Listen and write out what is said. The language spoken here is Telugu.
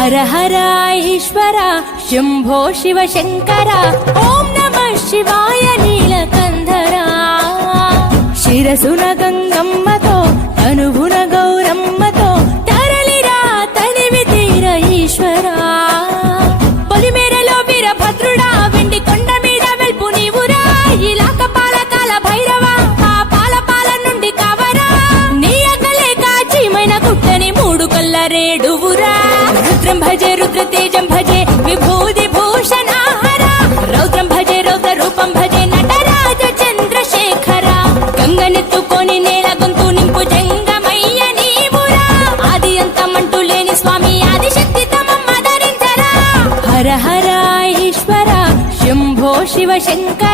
హర హర ఈశ్వర శంభో శివ శంకర ఓం నమః శివాయ నీలకంధర శిరసున గంగమ్మతో అనుభున గౌరమ్మతో తరలిరా తనివి తీర ఈశ్వరా పొలిమేరలో వీరభద్రుడా వెండి కొండ మీద వెల్పు నీవురా ఇలాక పాలకాల భైరవ ఆ పాల నుండి కావరా నీ అకలే కాచీమైన కుట్టని మూడు కల్ల రేడువురా రుద్రం భజే రుద్ర తేజం భజే విభూతి భూషణాహర రౌద్రం భజే రౌద్ర రూపం భజే నటరాజ చంద్రశేఖర గంగనెత్తుకొని నేల గొంతు నింపు జంగమయ్య నీవురా ఆది అంతమంటూ లేని స్వామి ఆదిశక్తి తమమ్మ ధరించరా హర హర ఈశ్వర శంభో శివ శంకర